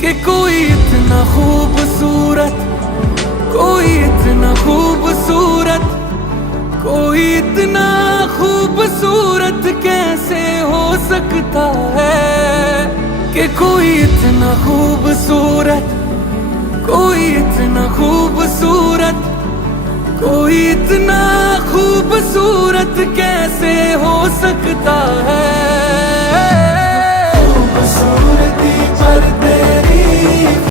कि कोई इतना खूबसूरत, कोई इतना खूबसूरत, कोई इतना खूबसूरत कैसे हो सकता है। कि कोई इतना खूबसूरत, कोई इतना खूबसूरत, कोई इतना खूबसूरत कैसे हो सकता है।